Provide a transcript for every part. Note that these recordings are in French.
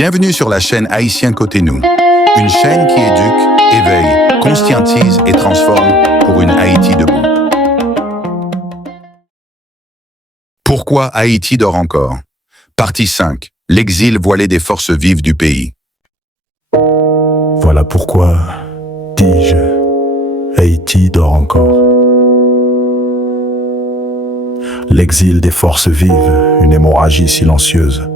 Bienvenue sur la chaîne Haïtien Côté Nous, une chaîne qui éduque, éveille, conscientise et transforme pour une Haïti debout. Pourquoi Haïti dort encore? Partie 5. L'exil voilé des forces vives du pays. Voilà pourquoi, dis-je, Haïti dort encore. L'exil des forces vives, une hémorragie silencieuse.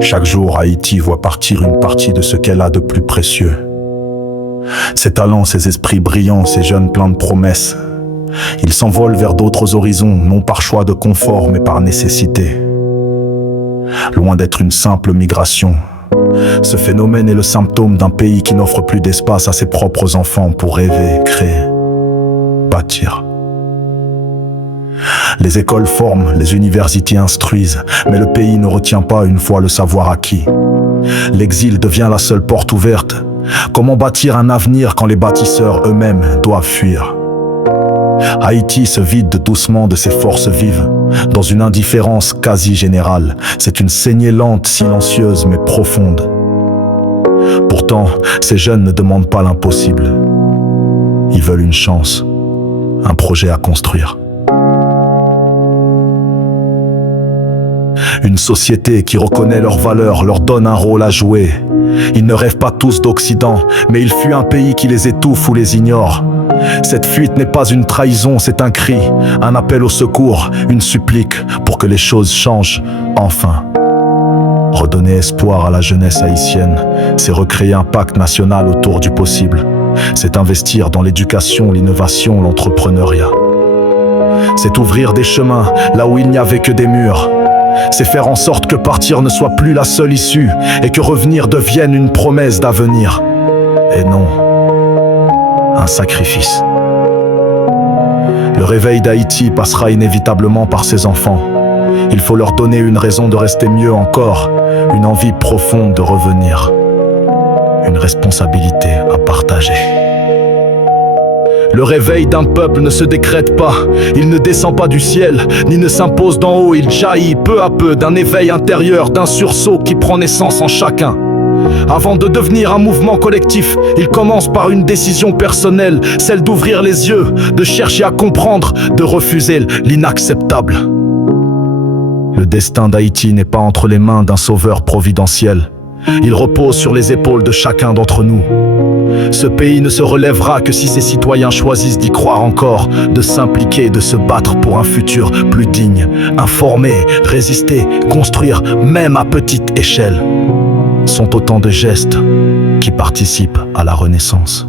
Chaque jour, Haïti voit partir une partie de ce qu'elle a de plus précieux. Ses talents, ses esprits brillants, ses jeunes pleins de promesses. Ils s'envolent vers d'autres horizons, non par choix de confort, mais par nécessité. Loin d'être une simple migration, ce phénomène est le symptôme d'un pays qui n'offre plus d'espace à ses propres enfants pour rêver, créer, bâtir. Les écoles forment, les universités instruisent, mais le pays ne retient pas une fois le savoir acquis. L'exil devient la seule porte ouverte. Comment bâtir un avenir quand les bâtisseurs eux-mêmes doivent fuir? Haïti se vide doucement de ses forces vives, dans une indifférence quasi générale. C'est une saignée lente, silencieuse, mais profonde. Pourtant, ces jeunes ne demandent pas l'impossible. Ils veulent une chance, un projet à construire. Une société qui reconnaît leurs valeurs, leur donne un rôle à jouer. Ils ne rêvent pas tous d'Occident, mais ils fuient un pays qui les étouffe ou les ignore. Cette fuite n'est pas une trahison, c'est un cri, un appel au secours, une supplique pour que les choses changent, enfin. Redonner espoir à la jeunesse haïtienne, c'est recréer un pacte national autour du possible. C'est investir dans l'éducation, l'innovation, l'entrepreneuriat. C'est ouvrir des chemins là où il n'y avait que des murs. C'est faire en sorte que partir ne soit plus la seule issue et que revenir devienne une promesse d'avenir. Et non, un sacrifice. Le réveil d'Haïti passera inévitablement par ses enfants. Il faut leur donner une raison de rester mieux encore, une envie profonde de revenir, une responsabilité à partager. Le réveil d'un peuple ne se décrète pas, il ne descend pas du ciel, ni ne s'impose d'en haut, il jaillit peu à peu d'un éveil intérieur, d'un sursaut qui prend naissance en chacun. Avant de devenir un mouvement collectif, il commence par une décision personnelle, celle d'ouvrir les yeux, de chercher à comprendre, de refuser l'inacceptable. Le destin d'Haïti n'est pas entre les mains d'un sauveur providentiel. Il repose sur les épaules de chacun d'entre nous. Ce pays ne se relèvera que si ses citoyens choisissent d'y croire encore, de s'impliquer, de se battre pour un futur plus digne, informer, résister, construire, même à petite échelle. Sont autant de gestes qui participent à la renaissance.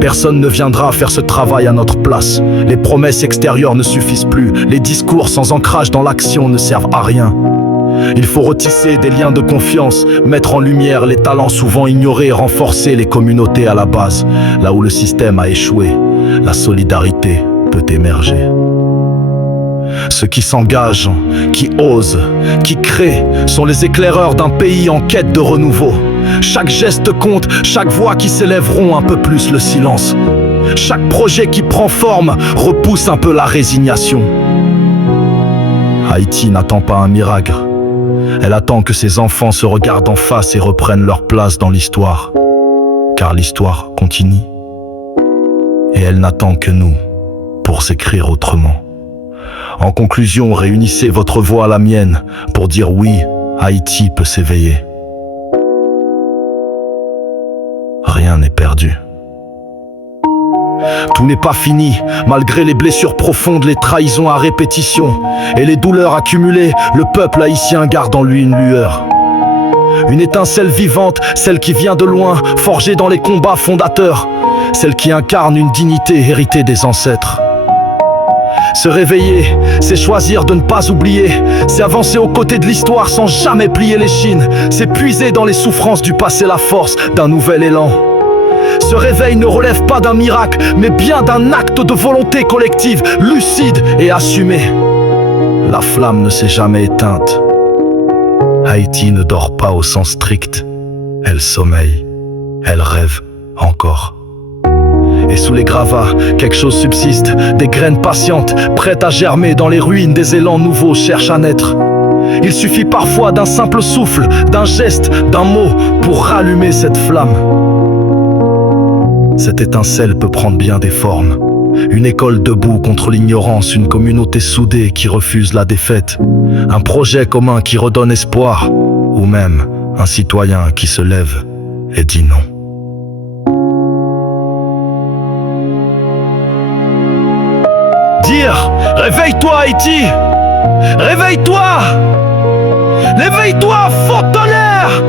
Personne ne viendra faire ce travail à notre place. Les promesses extérieures ne suffisent plus. Les discours sans ancrage dans l'action ne servent à rien. Il faut retisser des liens de confiance, mettre en lumière les talents souvent ignorés, renforcer les communautés à la base. Là où le système a échoué, la solidarité peut émerger. Ceux qui s'engagent, qui osent, qui créent, sont les éclaireurs d'un pays en quête de renouveau. Chaque geste compte, chaque voix qui s'élèveront un peu plus le silence. Chaque projet qui prend forme repousse un peu la résignation. Haïti n'attend pas un miracle. Elle attend que ses enfants se regardent en face et reprennent leur place dans l'histoire. Car l'histoire continue. Et elle n'attend que nous pour s'écrire autrement. En conclusion, réunissez votre voix à la mienne pour dire oui, Haïti peut s'éveiller. Rien n'est perdu. Tout n'est pas fini, malgré les blessures profondes, les trahisons à répétition et les douleurs accumulées, le peuple haïtien garde en lui une lueur. Une étincelle vivante, celle qui vient de loin, forgée dans les combats fondateurs, celle qui incarne une dignité héritée des ancêtres. Se réveiller, c'est choisir de ne pas oublier, c'est avancer aux côtés de l'histoire sans jamais plier l'échine, c'est puiser dans les souffrances du passé la force d'un nouvel élan. Ce réveil ne relève pas d'un miracle, mais bien d'un acte de volonté collective, lucide et assumée. La flamme ne s'est jamais éteinte. Haïti ne dort pas au sens strict. Elle sommeille, elle rêve encore. Et sous les gravats, quelque chose subsiste, des graines patientes, prêtes à germer dans les ruines, des élans nouveaux cherchent à naître. Il suffit parfois d'un simple souffle, d'un geste, d'un mot pour rallumer cette flamme. Cette étincelle peut prendre bien des formes. Une école debout contre l'ignorance, une communauté soudée qui refuse la défaite, un projet commun qui redonne espoir, ou même un citoyen qui se lève et dit non. Dire « Réveille-toi Haïti! Réveille-toi! Réveille-toi, faute de l'air !»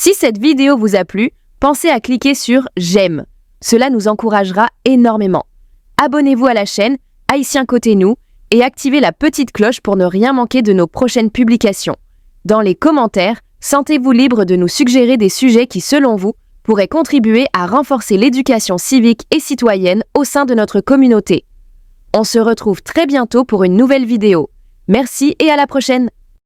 Si cette vidéo vous a plu, pensez à cliquer sur « J'aime ». Cela nous encouragera énormément. Abonnez-vous à la chaîne Haïtien Côté Nous et activez la petite cloche pour ne rien manquer de nos prochaines publications. Dans les commentaires, sentez-vous libre de nous suggérer des sujets qui, selon vous, pourraient contribuer à renforcer l'éducation civique et citoyenne au sein de notre communauté. On se retrouve très bientôt pour une nouvelle vidéo. Merci et à la prochaine!